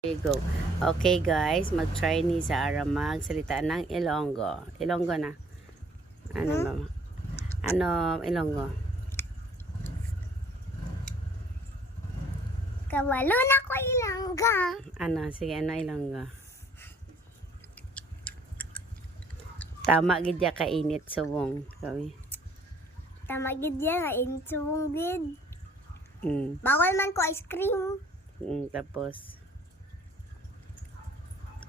Okay, go. Okay guys, mag-try ni Sarah magsalita ng Ilonggo. Ilonggo na. Ano ba? Ano Ilonggo? Kabalo na ko Ilonggo. Ano? Sige, ano Ilonggo? Tama gid ya kainit subong. Kami. Tama gid yan nga insubong gid. Mm. Bawal man ko ice cream. Tapos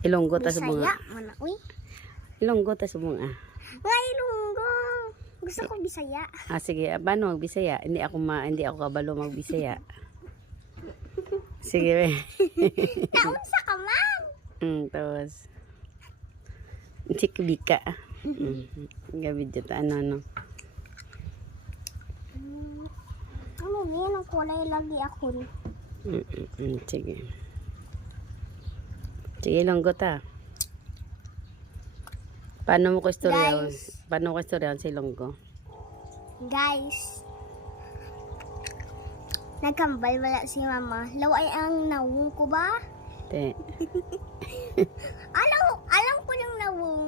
Ilonggo ta subong. Bisaya man uy. Ilonggo ta subong ah. Nga Ilonggo. Gusto ko Bisaya. Sige, paano magbisaya? Hindi ako kabalo magbisaya. Sige. Taon sa kaman. Tapos Chikbika. Gabi dito ano. Ano yan ang kulay lagi ako. Sige. Sige, Ilonggo ta. Paano mo ko istoryahan? Guys. Paano mo ko istoryahan si Ilonggo? Guys. Nagkambal wala si mama. Laway ang nawong ko ba? Te. Alam ko yung nawong.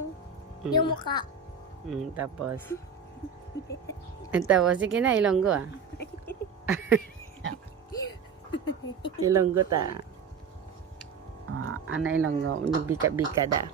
Yung mukha. Tapos. Tapos, sige na, Ilonggo ah. Ilonggo ta. Ano Ilonggo? Bika-bika da.